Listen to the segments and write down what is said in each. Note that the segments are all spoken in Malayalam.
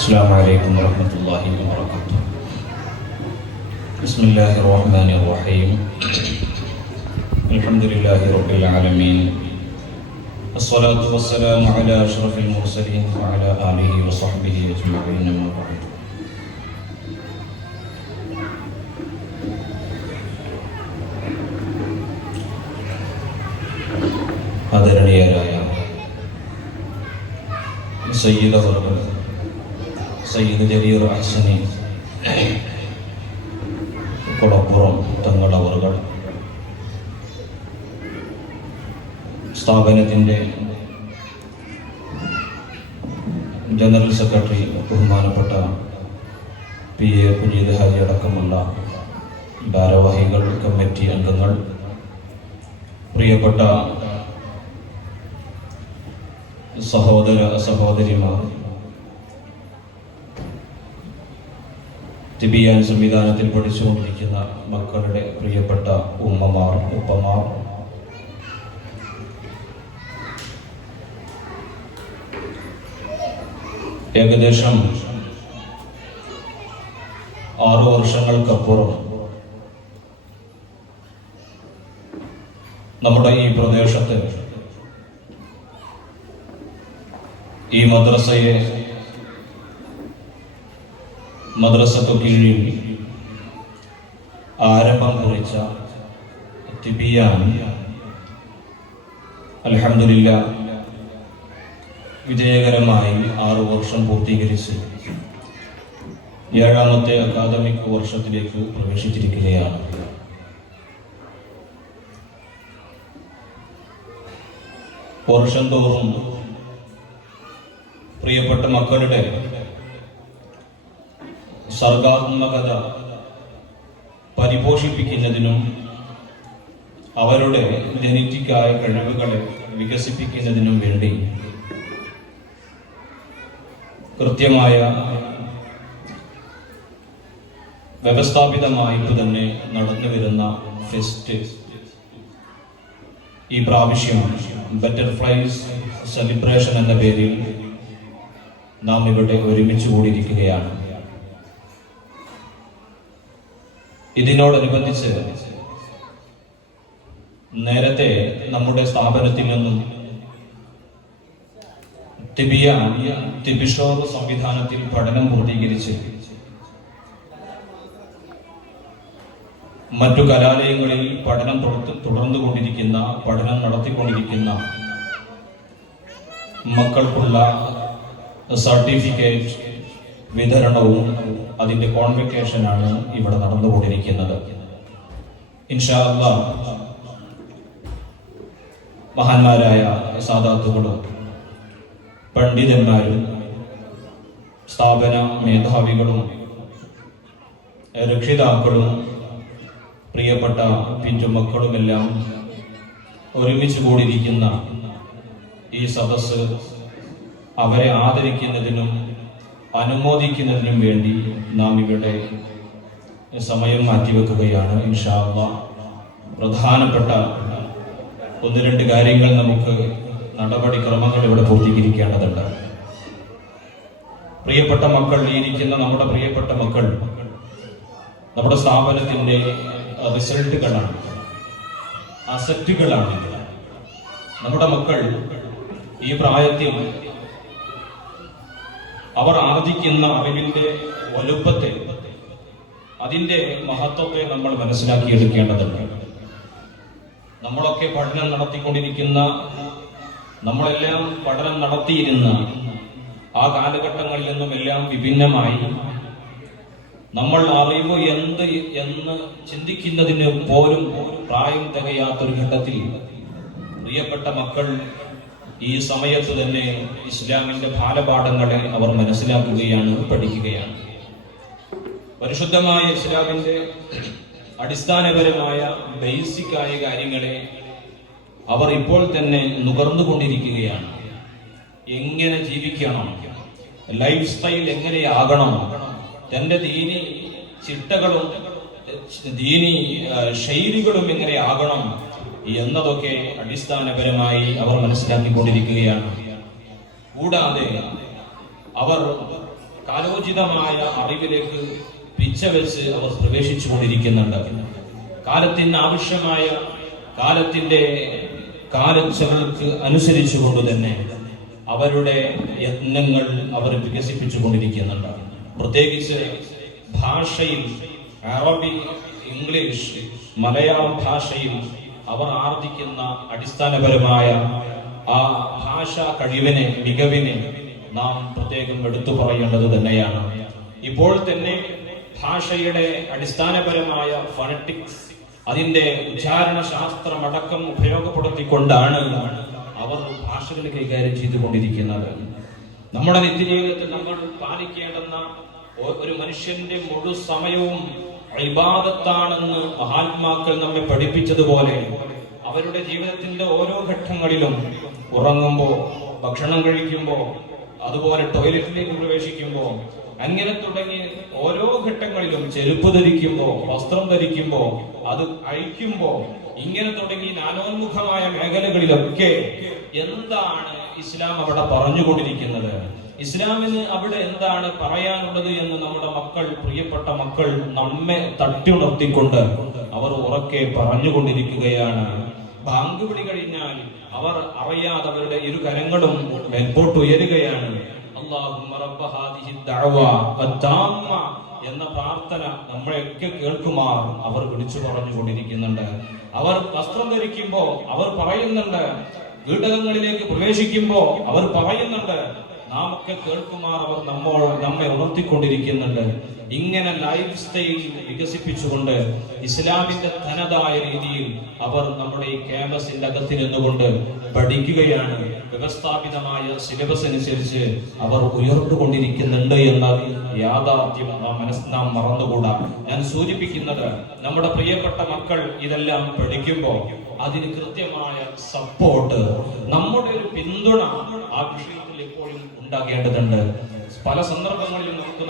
السلام عليكم ورحمة الله وبركاته. بسم الله الرحمن الرحيم. الحمد لله رب العالمين. الصلاة والسلام على أشرف المرسلين وعلى آله وصحبه أجمعين. أما بعد. ആദരണീയരായ സയ്യിദ് അവറുകൾ, സയ്യിദ് ജലീർ അഹ്സനി കൊളപ്പുറം തങ്ങൾ അവറുകൾ, സ്ഥാപനത്തിൻ്റെ ജനറൽ സെക്രട്ടറി ബഹുമാനപ്പെട്ട PA കുഞ്ഞീദ് ഹാജി അടക്കമുള്ള ഭാരവാഹികൾ, കമ്മിറ്റി അംഗങ്ങൾ, പ്രിയപ്പെട്ട സഹോദര സഹോദരിമാർ, തിബിയാൻ സംവിധാനത്തിൽ പഠിച്ചുകൊണ്ടിരിക്കുന്ന മക്കളുടെ പ്രിയപ്പെട്ട ഉമ്മമാർ, ഉപ്പമാർ, ഏകദേശം 6 വർഷങ്ങൾക്കപ്പുറം നമ്മുടെ ഈ പ്രദേശത്ത് ഈ മദ്രസയ്ക്ക് കീഴിൽ ആരംഭം കുറിച്ച തിബിയാൻ അൽഹംദുലില്ലാഹ് വിജയകരമായി 6 വർഷം പൂർത്തീകരിച്ച് 7ാമത്തെ അക്കാദമിക് വർഷത്തിലേക്ക് പ്രവേശിച്ചിരിക്കുകയാണ്. വർഷം തോറും പ്രിയപ്പെട്ട മക്കളുടെ സർഗാത്മകത പരിപോഷിപ്പിക്കുന്നതിനും അവരുടെ ജനറ്റിക്കായ കഴിവുകളെ വികസിപ്പിക്കുന്നതിനും വേണ്ടി കൃത്യമായ വ്യവസ്ഥാപിതമായിട്ട് തന്നെ നടന്നു വരുന്ന ഫെസ്റ്റ് ഈ പ്രാവശ്യം ബട്ടർഫ്ലൈസ് സെലിബ്രേഷൻ എന്ന പേരിൽ നാം ഇവിടെ ഒരുമിച്ച് കൂടിയിരിക്കുകയാണ്. ഇതിനോടനുബന്ധിച്ച് നേരത്തെ നമ്മുടെ സ്ഥാപനത്തിൽ നിന്നും തിബിഷോർ സംവിധാനത്തിൽ പഠനം പൂർത്തീകരിച്ച് മറ്റു കലാലയങ്ങളിൽ പഠനം നടത്തിക്കൊണ്ടിരിക്കുന്ന മക്കൾക്കുള്ള സർട്ടിഫിക്കറ്റ് വിതരണവും അതിൻ്റെ കോൺവെക്കേഷനാണ് ഇവിടെ നടന്നുകൊണ്ടിരിക്കുന്നത്. ഇൻഷാ അല്ലാഹ് മഹാന്മാരായ സാദാത്തുകളും പണ്ഡിതന്മാരും സ്ഥാപന മേധാവികളും രക്ഷിതാക്കളും പ്രിയപ്പെട്ട പിഞ്ചുമക്കളുമെല്ലാം ഒരുമിച്ച് കൂടിയിരിക്കുന്ന ഈ സദസ്സ് അവരെ ആദരിക്കുന്നതിനും അനുമോദിക്കുന്നതിനും വേണ്ടി നാം ഇവിടെ സമയം മാറ്റിവെക്കുകയാണ്. ഇൻഷാ അല്ലാഹ് പ്രധാനപ്പെട്ട 1-2 കാര്യങ്ങൾ നമുക്ക് നടപടിക്രമങ്ങൾ ഇവിടെ പൂർത്തീകരിക്കേണ്ടതുണ്ട്. പ്രിയപ്പെട്ട മക്കൾ, ഇരിക്കുന്ന നമ്മുടെ പ്രിയപ്പെട്ട മക്കൾ നമ്മുടെ സ്ഥാപനത്തിൻ്റെ റിസൾട്ടുകളാണ്, അസറ്റുകളാണ്. നമ്മുടെ മക്കൾ ഈ പ്രായത്തിൽ അവർ ആർജിക്കുന്ന അറിവിന്റെ വലുപ്പത്തെ, അതിന്റെ മഹത്വത്തെ നമ്മൾ മനസ്സിലാക്കിയെടുക്കേണ്ടതുണ്ട്. നമ്മളൊക്കെ പഠനം നടത്തിക്കൊണ്ടിരിക്കുന്ന, നമ്മളെല്ലാം പഠനം നടത്തിയിരുന്ന ആ കാലഘട്ടങ്ങളിൽ നിന്നുമെല്ലാം വിഭിന്നമായി നമ്മൾ അറിവ് എന്ന് ചിന്തിക്കുന്നതിന് പോലും പ്രായം തികയാത്തൊരു ഘട്ടത്തിൽ പ്രിയപ്പെട്ട മക്കൾ ഈ സമയത്ത് തന്നെ ഇസ്ലാമിന്റെ ബാലപാഠങ്ങളെ അവർ മനസ്സിലാക്കുകയാണ്, പഠിക്കുകയാണ്. പരിശുദ്ധമായ ഇസ്ലാമിന്റെ അടിസ്ഥാനപരമായ ബേസിക്കായ കാര്യങ്ങളെ അവർ ഇപ്പോൾ തന്നെ നുകർന്നുകൊണ്ടിരിക്കുകയാണ്. എങ്ങനെ ജീവിക്കണം, ലൈഫ് സ്റ്റൈൽ എങ്ങനെയാകണം, തന്റെ ദീനി ചിട്ടകളും ദീനി ശൈലികളും എങ്ങനെയാകണം എന്നതൊക്കെ അടിസ്ഥാനപരമായി അവർ മനസ്സിലാക്കിക്കൊണ്ടിരിക്കുകയാണ്. കൂടാതെ അവർ കാലോചിതമായ അറിവിലേക്ക് പിച്ചവെച്ച് അവർ പ്രവേശിച്ചു കൊണ്ടിരിക്കുന്നുണ്ട്. കാലത്തിന് ആവശ്യമായ കാലത്തിന്റെ കാലച്ചകൾക്ക് അനുസരിച്ചുകൊണ്ട് തന്നെ അവരുടെ യത്നങ്ങൾ അവർ വികസിപ്പിച്ചു കൊണ്ടിരിക്കുന്നുണ്ട്. പ്രത്യേകിച്ച് ഭാഷയിൽ അറബിക്, ഇംഗ്ലീഷ്, മലയാളം ഭാഷയിൽ അവർ ആർജിക്കുന്ന അടിസ്ഥാനപരമായ ആ ഭാഷാ കഴിവിനെ, മികവിനെ നാം പ്രത്യേകം എടുത്തു പറയേണ്ടത് തന്നെയാണ്. ഇപ്പോൾ തന്നെ ഭാഷയുടെ അടിസ്ഥാനപരമായ ഫണറ്റിക്സ്, അതിന്റെ ഉച്ചാരണ ശാസ്ത്രമടക്കം ഉപയോഗപ്പെടുത്തിക്കൊണ്ടാണ് അവർ ഭാഷകൾ കൈകാര്യം ചെയ്തുകൊണ്ടിരിക്കുന്നത്. നമ്മുടെ നിത്യജീവിതത്തിൽ നമ്മൾ പാലിക്കേണ്ടുന്ന ഒരു മനുഷ്യന്റെ മുഴു സമയവും ഇബാദത്താണെന്ന് മഹാത്മാക്കൾ നമ്മെ പഠിപ്പിച്ചതുപോലെ അവരുടെ ജീവിതത്തിന്റെ ഓരോ ഘട്ടങ്ങളിലും, ഉറങ്ങുമ്പോ, ഭക്ഷണം കഴിക്കുമ്പോ, അതുപോലെ ടോയ്ലറ്റിലേക്ക് പ്രവേശിക്കുമ്പോ, അങ്ങനെ തുടങ്ങി ഓരോ ഘട്ടങ്ങളിലും ചെരുപ്പ് ധരിക്കുമ്പോ, വസ്ത്രം ധരിക്കുമ്പോ, അത് അഴിക്കുമ്പോ, ഇങ്ങനെ തുടങ്ങി നാനോന്മുഖമായ മേഖലകളിലൊക്കെ എന്താണ് ഇസ്ലാം അവിടെ പറഞ്ഞുകൊണ്ടിരിക്കുന്നത്, ഇസ്ലാമിന് അവിടെ എന്താണ് പറയാനുള്ളത് എന്ന് നമ്മുടെ മക്കൾ, പ്രിയപ്പെട്ട മക്കൾ നമ്മെ തട്ടിയുണർത്തിക്കൊണ്ട് അവർ ഉറക്കെ പറഞ്ഞുകൊണ്ടിരിക്കുകയാണ്. ബാങ്ക് വിളി കഴിഞ്ഞാൽ അവർ അറിയാതെ അവരുടെ ഇരു കരങ്ങളും മേൽപോട്ട് ഉയരുകയാണ്. അല്ലാഹുമ്മ റബ്ബ ഹാദിഹി ദഅവ വത്താമ്മ എന്ന പ്രാർത്ഥന നമ്മളെയൊക്കെ കേൾക്കുമാർ അവർ വിളിച്ചു പറഞ്ഞുകൊണ്ടിരിക്കുന്നുണ്ട്. അവർ വസ്ത്രം ധരിക്കുമ്പോ അവർ പറയുന്നുണ്ട്, വീടകങ്ങളിലേക്ക് പ്രവേശിക്കുമ്പോ അവർ പറയുന്നുണ്ട്, നാം ഒക്കെ കേൾക്കുമാർ അവർ നമ്മെ ഉണർത്തിക്കൊണ്ടിരിക്കുന്നുണ്ട്. ഇങ്ങനെ ലൈഫ് സ്റ്റൈൽ വികസിപ്പിച്ചുകൊണ്ട് ഇസ്ലാമിന്റെ തനതായ രീതിയിൽ അവർ നമ്മുടെ ഈ ക്യാമ്പസിന്റെ അകത്ത് നിന്നുകൊണ്ട് പഠിക്കുകയാണ്. വ്യവസ്ഥാപിതമായ സിലബസ് അനുസരിച്ച് അവർ ഉയർന്നുകൊണ്ടിരിക്കുന്നുണ്ട് എന്ന യാഥാർത്ഥ്യം നാം മറന്നുകൂടാ. ഞാൻ സൂചിപ്പിക്കുന്നത്, നമ്മുടെ പ്രിയപ്പെട്ട മക്കൾ ഇതെല്ലാം പഠിക്കുമ്പോൾ അതിന് കൃത്യമായ സപ്പോർട്ട്, നമ്മുടെ ഒരു പിന്തുണ ആ വിഷയത്തിൽ എപ്പോഴും ഉണ്ടാകേണ്ടതുണ്ട്. പല സന്ദർഭങ്ങളിലും നമുക്ക്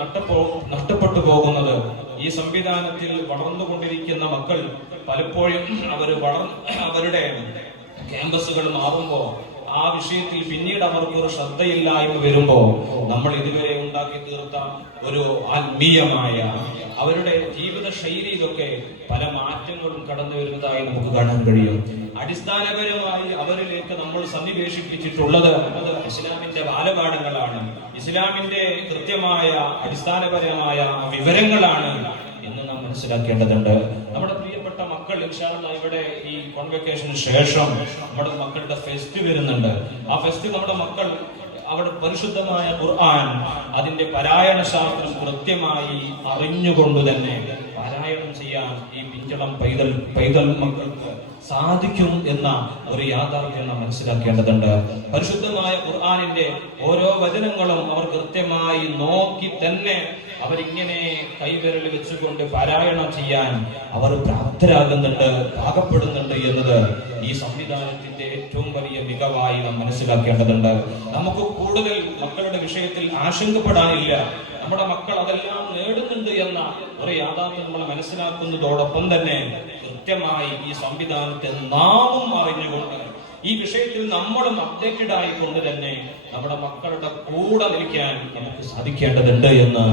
നഷ്ടപ്പെട്ടു പോകുന്നത് ഈ സംവിധാനത്തിൽ വളർന്നുകൊണ്ടിരിക്കുന്ന മക്കൾ പലപ്പോഴും അവരുടെ ക്യാമ്പസുകൾ മാറുമ്പോൾ ആ വിഷയത്തിൽ പിന്നീട് അവർക്കൊരു ശ്രദ്ധയില്ലായ്മ വരുമ്പോ നമ്മൾ ഇതുവരെ ഉണ്ടാക്കി തീർത്ത ഒരു ആത്മീയമായ അവരുടെ ജീവിത ശൈലിയിലൊക്കെ പല മാറ്റങ്ങളും കടന്നു വരുന്നതായി നമുക്ക് കാണാൻ കഴിയും. അടിസ്ഥാനപരമായി അവരിലേക്ക് നമ്മൾ സന്നിവേശിപ്പിച്ചിട്ടുള്ളത് ഇസ്ലാമിന്റെ ബാലപാഠങ്ങളാണ്, ഇസ്ലാമിന്റെ കൃത്യമായ അടിസ്ഥാനപരമായ വിവരങ്ങളാണ് എന്ന് നാം മനസ്സിലാക്കേണ്ടതുണ്ട്. നമ്മുടെ പ്രിയപ്പെട്ട മക്കൾ ഇൻഷാ അല്ലാഹ് ഇവിടെ ഈ കോൺവെക്കേഷന് ശേഷം നമ്മുടെ മക്കളുടെ ഫെസ്റ്റ് വരുന്നുണ്ട്. ആ ഫെസ്റ്റ് നമ്മുടെ മക്കൾ അവിടെ പരിശുദ്ധമായ ഖുർആൻ, അതിന്റെ പാരായണ ശാസ്ത്രം കൃത്യമായി അറിഞ്ഞുകൊണ്ട് തന്നെ പാരായണം ചെയ്യാൻ ഈ പിഞ്ചളം പൈതൽ മക്കൾക്ക് സാധിക്കും എന്ന ഒരു യാഥാർത്ഥ്യം നാം മനസ്സിലാക്കേണ്ടതുണ്ട്. പരിശുദ്ധമായ ഖുർആനിന്റെ ഓരോ വചനങ്ങളും അവർ കൃത്യമായി നോക്കി തന്നെ അവരിങ്ങനെ കൈവിരൽ വെച്ചുകൊണ്ട് പാരായണം ചെയ്യാൻ അവർ പ്രാപ്തരാകുന്നുണ്ട്, പാകപ്പെടുന്നുണ്ട് എന്നത് ഈ സംവിധാനത്തിന്റെ ഏറ്റവും വലിയ മികവായി നാം മനസ്സിലാക്കേണ്ടതുണ്ട്. നമുക്ക് കൂടുതൽ മക്കളുടെ വിഷയത്തിൽ ആശങ്കപ്പെടാനില്ല. നമ്മുടെ മക്കൾ അതെല്ലാം നേടുന്നുണ്ട് എന്ന ഒരു യാഥാർത്ഥ്യം നമ്മൾ മനസ്സിലാക്കുന്നതോടൊപ്പം തന്നെ കൃത്യമായി ഈ സംവിധാനത്തെ നാമും അറിഞ്ഞുകൊണ്ട് ഈ വിഷയത്തിൽ നമ്മളും അപ്ഡേറ്റഡ് ആയിക്കൊണ്ട് തന്നെ നമ്മുടെ മക്കളുടെ കൂടെ നിൽക്കാൻ നമുക്ക് സാധിക്കേണ്ടതുണ്ട് എന്ന്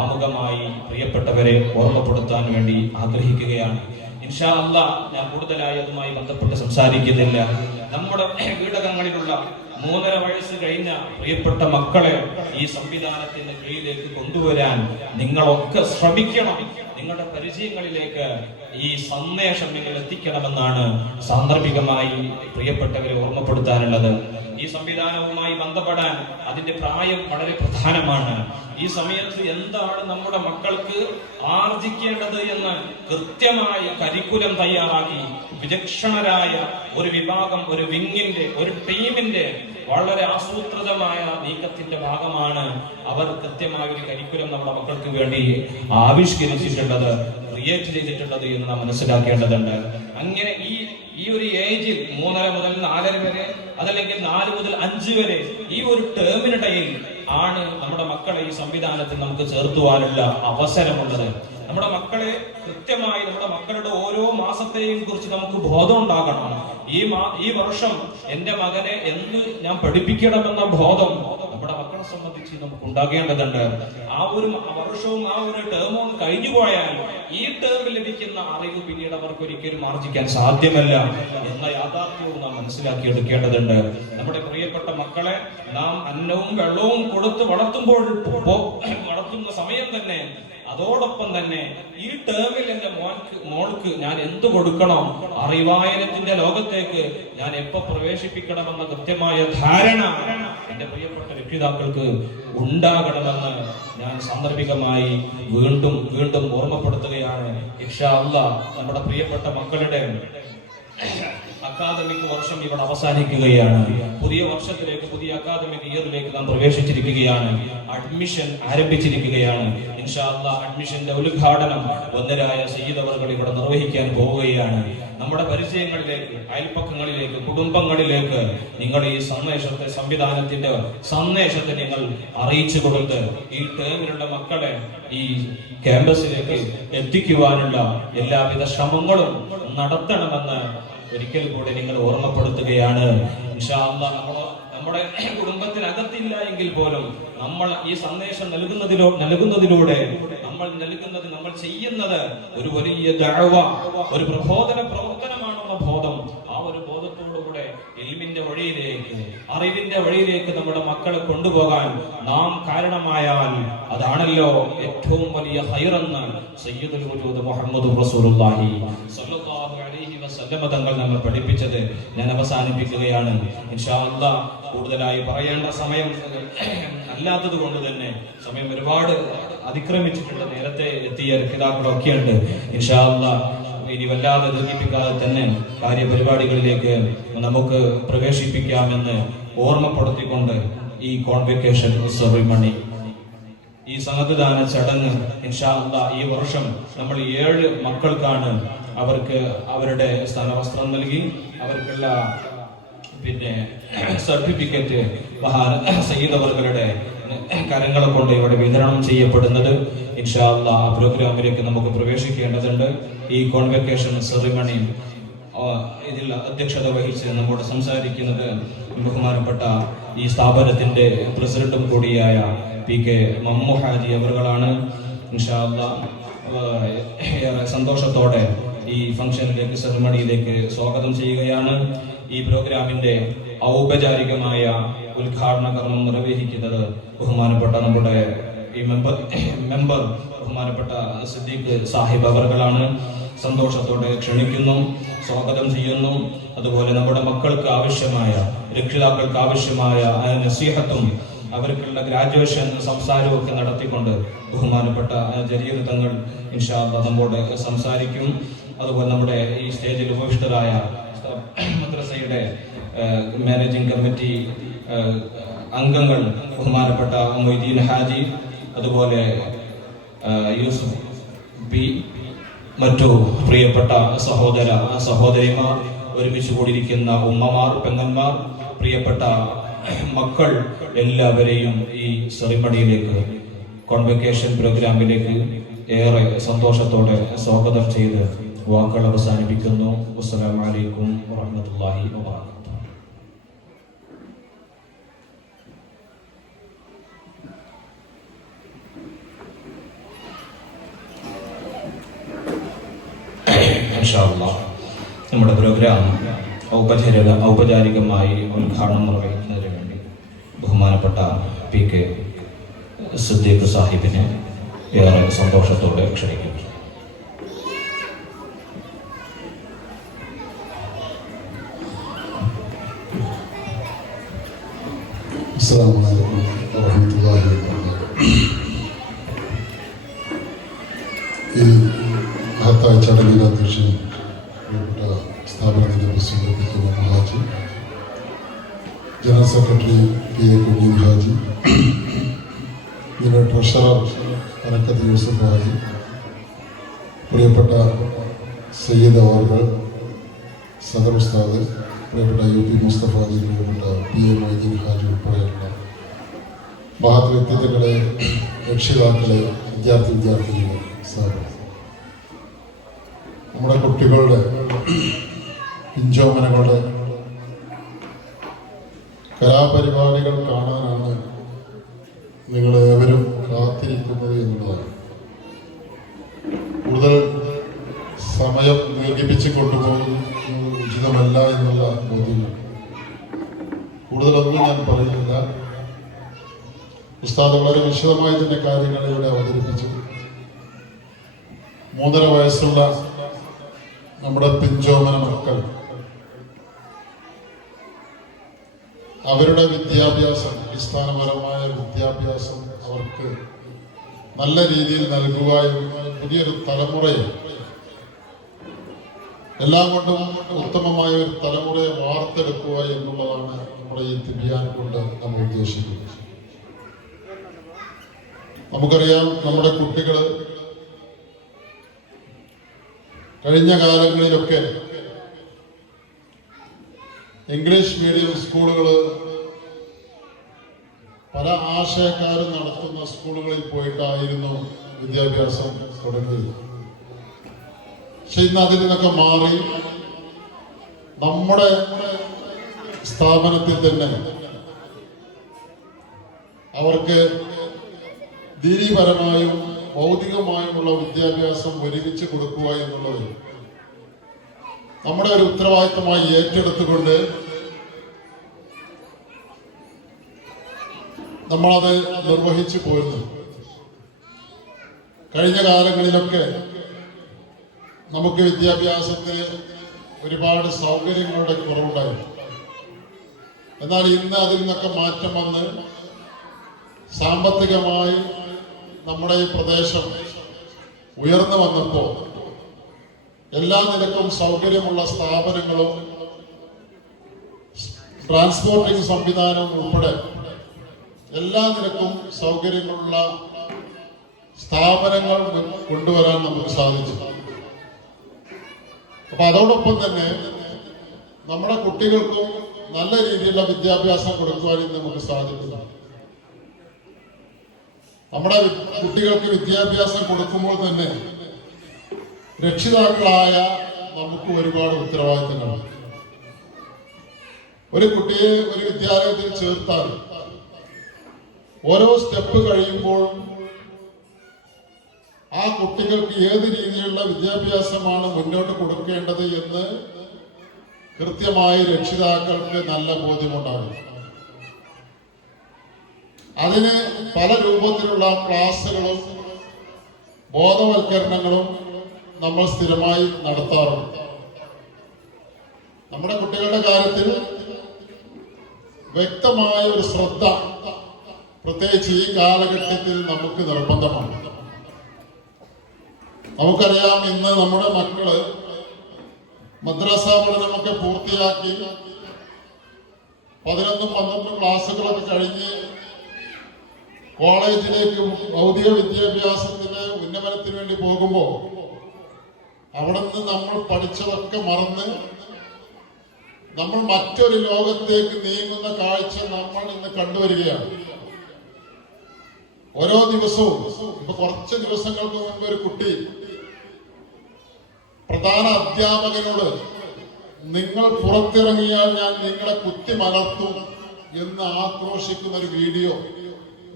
ആമുഖമായി പ്രിയപ്പെട്ടവരെ ഓർമ്മപ്പെടുത്താൻ വേണ്ടി ആഗ്രഹിക്കുകയാണ്. ഇൻഷാ അല്ലാഹ് ഞാൻ കൂടുതലായി അതുമായി ബന്ധപ്പെട്ട് സംസാരിക്കുന്നില്ല. നമ്മുടെ വീടകങ്ങളിലുള്ള 3.5 വയസ്സ് കഴിഞ്ഞ പ്രിയപ്പെട്ട മക്കളെ ഈ സംവിധാനത്തിന്റെ കീഴിലേക്ക് കൊണ്ടുവരാൻ നിങ്ങളൊക്കെ ശ്രമിക്കണം. നിങ്ങളുടെ പരിചയങ്ങളിലേക്ക് ഈ സന്ദേശം നിങ്ങൾ എത്തിക്കണമെന്നാണ് സാന്ദർഭികമായി പ്രിയപ്പെട്ടവരെ ഓർമ്മപ്പെടുത്താനുള്ളത്. ഈ സംവിധാനവുമായി ബന്ധപ്പെടാൻ അതിന്റെ പ്രായം വളരെ പ്രധാനമാണ്. ഈ സമയത്ത് എന്താണ് നമ്മുടെ മക്കൾക്ക് ആർജിക്കേണ്ടത് എന്ന് കൃത്യമായി കരിക്കുലം തയ്യാറാക്കി വിചക്ഷണരായ ഒരു വിഭാഗം, ഒരു വിങ്ങിന്റെ, ഒരു ടീമിന്റെ വളരെ ആസൂത്രിതമായ നീക്കത്തിന്റെ ഭാഗമാണ് അവർ കൃത്യമായ ഒരു കരിക്കുലം നമ്മുടെ മക്കൾക്ക് വേണ്ടി ആവിഷ്കരിച്ചിട്ടുള്ളത്, ക്രിയേറ്റ് ചെയ്തിട്ടുള്ളത് എന്ന് നാം മനസ്സിലാക്കേണ്ടതുണ്ട്. അങ്ങനെ ഈ ഒരു ഏജിൽ 3.5 മുതൽ 4.5 വരെ, അതല്ലെങ്കിൽ 4 മുതൽ 5 വരെ ഈ ഒരു ടേമിനിടയിൽ ആണ് നമ്മുടെ മക്കളെ ഈ സംവിധാനത്തിൽ നമുക്ക് ചേർത്തുവാനുള്ള അവസരമുള്ളത്. നമ്മുടെ മക്കളെ കൃത്യമായി, നമ്മുടെ മക്കളുടെ ഓരോ മാസത്തെയും കുറിച്ച് നമുക്ക് ബോധം ഉണ്ടാകണം. ഈ വർഷം എന്റെ മകനെ എന്ത് ഞാൻ പഠിപ്പിക്കണമെന്ന ബോധം നമ്മുടെ മക്കളെ സംബന്ധിച്ച് മനസ്സിൽ നമുക്ക് ഉണ്ടാകേണ്ടതുണ്ട്. ആ ഒരു വർഷവും ആ ഒരു ടേമും കഴിഞ്ഞു പോയാൽ ഈ ടേമിൽ ലഭിക്കുന്ന അറിവ് പിന്നീട് അവർക്ക് ഒരിക്കലും ആർജിക്കാൻ സാധ്യമല്ല എന്ന യാഥാർത്ഥ്യവും നാം മനസ്സിലാക്കിയെടുക്കേണ്ടതുണ്ട്. നമ്മുടെ പ്രിയപ്പെട്ട മക്കളെ നാം അന്നവും വെള്ളവും കൊടുത്ത് വളർത്തുന്ന സമയം തന്നെ അതോടൊപ്പം തന്നെ ഈ ടേമിൽ എന്റെ മോൾക്ക് ഞാൻ എന്ത് കൊടുക്കണം, അറിവായനത്തിന്റെ ലോകത്തേക്ക് ഞാൻ എപ്പോ പ്രവേശിപ്പിക്കണമെന്ന കൃത്യമായ ധാരണ എന്റെ പ്രിയപ്പെട്ട രക്ഷിതാക്കൾക്ക് ഉണ്ടാകണമെന്ന് ഞാൻ സാന്ദർഭികമായി വീണ്ടും വീണ്ടും ഓർമ്മപ്പെടുത്തുകയാണ്. ഇൻഷാ അല്ലാഹ് നമ്മുടെ പ്രിയപ്പെട്ട മക്കളുടെ അക്കാദമിക് വർഷം ഇവിടെ അവസാനിക്കുകയാണ്. പുതിയ വർഷത്തിലേക്ക്, പുതിയ അക്കാദമിക് ഇയറിലേക്ക് നാം പ്രവേശിച്ചിരിക്കുകയാണ്. അഡ്മിഷൻ ആരംഭിച്ചിരിക്കുകയാണ്. ഇൻഷാ അല്ലാഹ് അഡ്മിഷന്റെ ഉദ്ഘാടനം വന്ദരായ സയ്യിദ് അവർകൾ ഇവിടെ നിർവഹിക്കാൻ പോവുകയാണ്. നമ്മുടെ പരിചയങ്ങളിലേക്ക്, അയൽപ്പക്കങ്ങളിലേക്ക്, കുടുംബങ്ങളിലേക്ക് നിങ്ങൾ ഈ സംവിധാനത്തിന്റെ സന്ദേശത്തെ നിങ്ങൾ അറിയിച്ചു കൊടുത്ത് ഈ ടേമിലുള്ള മക്കളെ ഈ ക്യാമ്പസിലേക്ക് എത്തിക്കുവാനുള്ള എല്ലാവിധ ശ്രമങ്ങളും നടത്തണമെന്ന് ഒരിക്കൽ കൂടി നിങ്ങൾ ഓർമ്മപ്പെടുത്തുകയാണ്. ഇൻഷാ അല്ലാഹ് നമ്മുടെ കുടുംബത്തിനകത്തില്ല എങ്കിൽ പോലും നമ്മൾ ഈ സന്ദേശം നൽകുന്നതിലൂടെ നമ്മൾ ചെയ്യുന്നത് ഒരു വലിയ ദഅവ, ഒരു പ്രബോധന പ്രവർത്തനമാണെന്ന ബോധം, ആ ഒരു ബോധത്തോടുകൂടെ ഇൽമിന്റെ വഴിയിലേക്ക്, അറിവിന്റെ വഴിയിലേക്ക് നമ്മുടെ മക്കളെ കൊണ്ടുപോകാൻ നാം കാരണമായാൽ അതാണല്ലോ ഏറ്റവും വലിയ ഖൈറെന്ന് സയ്യിദുൽ വജൂദ് മുഹമ്മദ് റസൂലുള്ളാഹി സ്വല്ലല്ലാഹു അലൈഹി വസല്ലം തങ്ങൾ നമ്മെ പഠിപ്പിച്ചത്. ഞാൻ അവസാനിപ്പിക്കുകയാണ്. ഇൻഷാ അല്ലാഹ് കൂടുതലായി പറയേണ്ട സമയം അല്ലാത്തത് കൊണ്ട് തന്നെ സമയം ഒരുപാട് അതിക്രമിച്ചിട്ടുണ്ട്. നേരത്തെ എത്തിയ രക്ഷിതാക്കളൊക്കെ ഉണ്ട്. ഇൻഷാ അല്ലാഹ് ഇനി വല്ലാതെ ദീർഘിപ്പിക്കാതെ തന്നെ കാര്യപരിപാടികളിലേക്ക് നമുക്ക് പ്രവേശിപ്പിക്കാമെന്ന് ഓർമ്മപ്പെടുത്തിക്കൊണ്ട് ഈ കോൺവെക്കേഷൻ സെറിമണി, ഈ സന്നദ്ധദാന ചടങ്ങ് ഇൻഷാ അല്ലാഹ് ഈ വർഷം നമ്മൾ 7 മക്കൾക്കാണ് അവർക്ക് അവരുടെ സ്ഥാനവസ്ത്രം നൽകി അവർക്കുള്ള സർട്ടിഫിക്കറ്റ് സയ്യിദ് അവർകളുടെ കരങ്ങളെ കൊണ്ട് ഇവിടെ വിതരണം ചെയ്യപ്പെടുന്നത്. ഇൻഷാ അല്ലാഹ് ആ പ്രോഗ്രാമിലേക്ക് നമുക്ക് പ്രവേശിക്കേണ്ടതുണ്ട്. ഈ കോൺവെക്കേഷൻ സെറിമണി ഇതിൽ അധ്യക്ഷത വഹിച്ച് നമ്മോട് സംസാരിക്കുന്നത് ബഹുമാനപ്പെട്ട ഈ സ്ഥാപനത്തിന്റെ പ്രസിഡന്റും കൂടിയായ PK മമ്മു ഹാജി അവറുകളാണ്. ഇൻഷാ അല്ലാഹ് ഏറെ സന്തോഷത്തോടെ ഈ ഫംഗ്ഷനിലേക്ക്, സെറിമണിയിലേക്ക് സ്വാഗതം ചെയ്യുകയാണ്. ഈ പ്രോഗ്രാമിന്റെ ഔപചാരികമായ ഉദ്ഘാടന കർമ്മം നിർവഹിക്കുന്നത് ബഹുമാനപ്പെട്ട നമ്മുടെ ഈ മെമ്പർ ബഹുമാനപ്പെട്ട സിദ്ദീഖ് സാഹിബ് അവർകളാണ്. സന്തോഷത്തോടെ ക്ഷണിക്കുന്നു, സ്വാഗതം ചെയ്യുന്നു. അതുപോലെ നമ്മുടെ മക്കൾക്ക് ആവശ്യമായ, രക്ഷിതാക്കൾക്ക് ആവശ്യമായ നസീഹത്തും അവർക്കുള്ള ഗ്രാജുവേഷൻ സംസാരവും ഒക്കെ നടത്തിക്കൊണ്ട് ബഹുമാനപ്പെട്ട ജലീൽ തങ്ങൾ ഇൻഷാ അല്ലാഹ് നമ്മോട് സംസാരിക്കും. അതുപോലെ നമ്മുടെ ഈ സ്റ്റേജിൽ ഉപവിഷ്ടരായ മദ്രസയുടെ മാനേജിംഗ് കമ്മിറ്റി അംഗങ്ങൾ ബഹുമാനപ്പെട്ട മൊയ്തീൻ ഹാജി, അതുപോലെ യൂസുഫ് പി, മറ്റു പ്രിയപ്പെട്ട സഹോദരിമാർ, ഒരുമിച്ച് കൂടിയിരിക്കുന്ന ഉമ്മമാർ, പെങ്ങന്മാർ, പ്രിയപ്പെട്ട മക്കൾ എല്ലാവരെയും ഈ സെറിമണിയിലേക്ക്, കോൺവെക്കേഷൻ പ്രോഗ്രാമിലേക്ക് ഏറെ സന്തോഷത്തോടെ സ്വാഗതം ചെയ്ത് വാക്കുകൾ അവസാനിപ്പിക്കുന്നു. അസ്സലാമു അലൈക്കും വറഹ്മത്തുള്ളാഹി വബറകാതുഹു. ഇൻഷാ അല്ലാഹ് നമ്മുടെ പ്രോഗ്രാം ഔപചാരികമായി ഉദ്ഘാടനം നിർവഹിക്കുന്നതിന് വേണ്ടി ബഹുമാനപ്പെട്ട PK സിദ്ദീഖ് സാഹിബിനെ ഏറെ സന്തോഷത്തോടെ ക്ഷണിക്കുന്നു. അസ്സലാമു അലൈക്കും വറഹ്മത്തുള്ളാഹി വബറകാതുഹു. ഈ മഹത്തായ ചടങ്ങിന് അധ്യക്ഷൻ പ്രിയപ്പെട്ട സ്ഥാപനത്തിൻ്റെ president PK Mammu Haji, general secretary PA Kunheen Haji, ഇതിൻ്റെ ട്രഷറർ ബറക്കത്ത് യൂസഫ് ഹാജി, പ്രിയപ്പെട്ട സയ്യിദ് അവർകൾ, സദർ ഉസ്താദ്, പ്രിയപ്പെട്ട UP മുസ്തഫ ഹാജി, പ്രിയപ്പെട്ട PA മൊയ്തീൻ ഹാജി ഉൾപ്പെടെയുള്ള മഹത് വ്യക്തിത്വങ്ങളെ, രക്ഷിതാക്കളെ, വിദ്യാർത്ഥിനികളെ, സ്ഥാപനം, നമ്മുടെ കുട്ടികളുടെ പിഞ്ചോമനകളുടെ കലാപരിപാടികൾ കാണാനാണ് നിങ്ങളേവരും കാത്തിരിക്കുന്നത് എന്നുള്ളതാണ്. കൂടുതൽ സമയം ദീർഘിപ്പിച്ച് കൊണ്ടുപോകുന്നത് ഉചിതമല്ല എന്നുള്ള ബോധ്യമാണ്. കൂടുതലൊന്നും ഞാൻ പറയുന്നില്ല. ഉസ്താദ് വളരെ വിശദമായി തന്നെ കാര്യങ്ങൾ ഇവിടെ അവതരിപ്പിച്ചു. 3.5 വയസ്സുള്ള നമ്മുടെ പിഞ്ചോമന മക്കൾ, അവരുടെ വിദ്യാഭ്യാസം, അടിസ്ഥാനപരമായ വിദ്യാഭ്യാസം അവർക്ക് നല്ല രീതിയിൽ നൽകുക എന്ന പുതിയൊരു തലമുറയെ, എല്ലാം കൊണ്ടും ഉത്തമമായ ഒരു തലമുറയെ വാർത്തെടുക്കുക എന്നുള്ളതാണ് നമ്മുടെ ഈ തിബിയാൻ കൊണ്ട് നമ്മൾ ഉദ്ദേശിക്കുന്നത്. നമുക്കറിയാം, നമ്മുടെ കുട്ടികൾ കഴിഞ്ഞ കാലങ്ങളിലൊക്കെ ഇംഗ്ലീഷ് മീഡിയം സ്കൂളുകൾ, പല ആശയക്കാരും നടത്തുന്ന സ്കൂളുകളിൽ പോയിട്ടായിരുന്നു വിദ്യാഭ്യാസം തുടങ്ങിയത്. പക്ഷെ ഇന്ന് അതിൽ നിന്നൊക്കെ മാറി നമ്മുടെ സ്ഥാപനത്തിൽ തന്നെ അവർക്ക് ദീനീപരമായും ഭൗതികമായുമുള്ള വിദ്യാഭ്യാസം ഒരുമിച്ച് കൊടുക്കുക എന്നുള്ളത് നമ്മുടെ ഒരു ഉത്തരവാദിത്തമായി ഏറ്റെടുത്തുകൊണ്ട് നമ്മളത് നിർവഹിച്ചു പോരുന്നു. കഴിഞ്ഞ കാലങ്ങളിലൊക്കെ നമുക്ക് വിദ്യാഭ്യാസത്തിൽ ഒരുപാട് സൗകര്യങ്ങളുടെ കുറവുണ്ടായിരുന്നു. എന്നാൽ ഇന്ന് അതിൽ നിന്നൊക്കെ മാറ്റം വന്ന് സാമ്പത്തികമായി നമ്മുടെ ഈ പ്രദേശം ഉയർന്നു വന്നപ്പോൾ എല്ലാ നിലക്കും സൗകര്യമുള്ള സ്ഥാപനങ്ങളും ട്രാൻസ്പോർട്ടിംഗ് സംവിധാനവും ഉൾപ്പെടെ എല്ലാ നിലക്കും സൗകര്യങ്ങളുള്ള സ്ഥാപനങ്ങൾ കൊണ്ടുവരാൻ നമുക്ക് സാധിച്ചു. അപ്പൊ അതോടൊപ്പം തന്നെ നമ്മുടെ കുട്ടികൾക്കും നല്ല രീതിയിലുള്ള വിദ്യാഭ്യാസം കൊടുക്കുവാനും നമുക്ക് സാധിക്കുന്നു. നമ്മുടെ കുട്ടികൾക്ക് വിദ്യാഭ്യാസം കൊടുക്കുമ്പോൾ തന്നെ രക്ഷിതാക്കളായ നമുക്ക് ഒരുപാട് ഉത്തരവാദിത്തങ്ങളുണ്ട്. ഒരു കുട്ടിയെ ഒരു വിദ്യാലയത്തിൽ ചേർത്താൽ ഓരോ സ്റ്റെപ്പ് കഴിയുമ്പോഴും ആ കുട്ടികൾക്ക് ഏത് രീതിയിലുള്ള വിദ്യാഭ്യാസമാണ് മുന്നോട്ട് കൊടുക്കേണ്ടത് എന്ന് കൃത്യമായി രക്ഷിതാക്കൾക്ക് നല്ല ബോധ്യമുണ്ടാകും. അതിന് പല രൂപത്തിലുള്ള ക്ലാസ്സുകളും ബോധവൽക്കരണങ്ങളും നമ്മൾ സ്ഥിരമായി നടത്താറുണ്ട്. നമ്മുടെ കുട്ടികളുടെ കാര്യത്തിൽ വ്യക്തമായ ഒരു ശ്രദ്ധ പ്രത്യേകിച്ച് ഈ കാലഘട്ടത്തിൽ നമുക്ക് നിർബന്ധമാണ്. നമുക്കറിയാം, ഇന്ന് നമ്മുടെ മക്കള് മദ്രസ പഠനമൊക്കെ പൂർത്തിയാക്കി 11-12 ക്ലാസ്സുകളൊക്കെ കഴിഞ്ഞ് കോളേജിലേക്ക് ഭൗതിക വിദ്യാഭ്യാസത്തിന് ഉന്നമനത്തിന് വേണ്ടി പോകുമ്പോൾ അവിടെ നിന്ന് നമ്മൾ പഠിച്ചതൊക്കെ മറന്ന് നമ്മൾ മറ്റൊരു ലോകത്തേക്ക് നീങ്ങുന്ന കാഴ്ച നമ്മൾ ഇന്ന് കണ്ടുവരികയാണ്. ഓരോ ദിവസവും, ഇപ്പൊ കുറച്ച് ദിവസങ്ങൾക്ക് മുമ്പ് ഒരു കുട്ടി പ്രധാന അധ്യാപകനോട് നിങ്ങൾ പുറത്തിറങ്ങിയാൽ ഞാൻ നിങ്ങളെ കുത്തി മലർത്തും എന്ന് ആക്രോശിക്കുന്ന ഒരു വീഡിയോ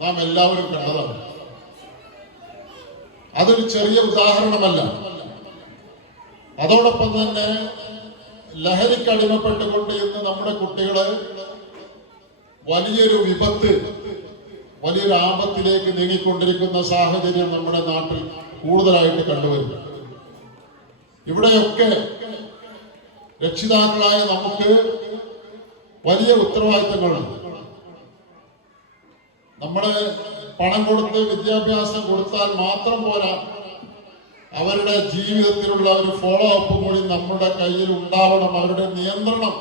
നാം എല്ലാവരും കണ്ടതാണ്. അതൊരു ചെറിയ ഉദാഹരണമല്ല. അതോടൊപ്പം തന്നെ ലഹരിക്ക് അടിമപ്പെട്ടുകൊണ്ട് ഇന്ന് നമ്മുടെ കുട്ടികള് വലിയൊരു വിപത്ത്, വലിയൊരു ആപത്തിലേക്ക് നീങ്ങിക്കൊണ്ടിരിക്കുന്ന സാഹചര്യം നമ്മുടെ നാട്ടിൽ കൂടുതലായിട്ട് കണ്ടുവരുന്നു. ഇവിടെയൊക്കെ രക്ഷിതാക്കളായ നമുക്ക് വലിയ ഉത്തരവാദിത്തങ്ങളുണ്ട്. നമ്മള് പണം കൊടുത്ത് വിദ്യാഭ്യാസം കൊടുത്താൽ മാത്രം പോരാ, അവരുടെ ജീവിതത്തിലുള്ള ഒരു ഫോളോ അപ്പ് കൂടി നമ്മുടെ കയ്യിൽ ഉണ്ടാവണം. അവരുടെ നിയന്ത്രണം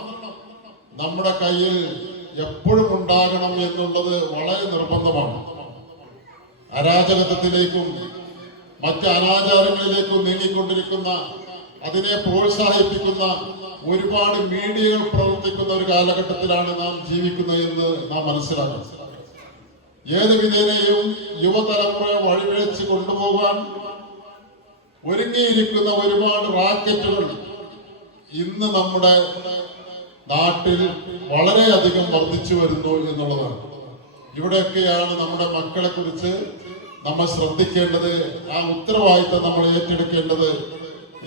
നമ്മുടെ കയ്യിൽ എപ്പോഴും ഉണ്ടാകണം എന്നുള്ളത് വളരെ നിർബന്ധമാണ്. അരാജകത്വത്തിലേക്കും മറ്റ് അനാചാരങ്ങളിലേക്കും നീങ്ങിക്കൊണ്ടിരിക്കുന്ന, അതിനെ പ്രോത്സാഹിപ്പിക്കുന്ന ഒരുപാട് മീഡിയകൾ പ്രവർത്തിക്കുന്ന ഒരു കാലഘട്ടത്തിലാണ് നാം ജീവിക്കുന്നത് എന്ന് നാം മനസ്സിലാക്കണം. ഏത് വിധേനയും യുവതലമുറയെ വഴിപിഴച്ച് കൊണ്ടുപോകാൻ ഒരുങ്ങിയിരിക്കുന്ന ഒരുപാട് റാക്കറ്റുകൾ ഇന്ന് നമ്മുടെ നാട്ടിൽ വളരെയധികം വർദ്ധിച്ചു വരുന്നു എന്നുള്ളതാണ്. ഇവിടെയൊക്കെയാണ് നമ്മുടെ മക്കളെ കുറിച്ച് നമ്മൾ ശ്രദ്ധിക്കേണ്ടത്. ആ ഉത്തരവാദിത്തം നമ്മൾ ഏറ്റെടുക്കേണ്ടത്.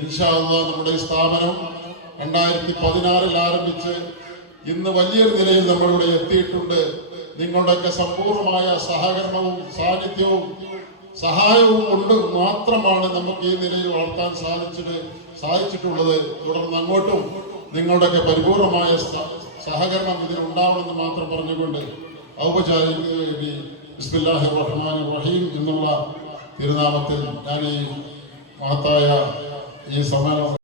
ഇൻഷാ അല്ലാഹ് നമ്മുടെ ഈ സ്ഥാപനം 2016 ആരംഭിച്ച് ഇന്ന് വലിയൊരു നിലയിൽ നമ്മളിവിടെ എത്തിയിട്ടുണ്ട്. നിങ്ങളുടെയൊക്കെ സമ്പൂർണമായ സഹകരണവും സാന്നിധ്യവും സഹായവും കൊണ്ട് മാത്രമാണ് നമുക്ക് ഈ നിലയിൽ വളർത്താൻ സാധിച്ചിട്ടുള്ളത്. തുടർന്ന് അങ്ങോട്ടും നിങ്ങളുടെയൊക്കെ പരിപൂർണമായ സഹകരണം ഇതിനുണ്ടാവണമെന്ന് മാത്രം പറഞ്ഞുകൊണ്ട് ഔപചാരിക ബിസ്മില്ലാഹിർ റഹ്മാനിർ റഹീം എന്നുള്ള തിരുനാമത്തിൽ ഞാൻ ഈ മഹത്തായ ഈ സമ്മേളനം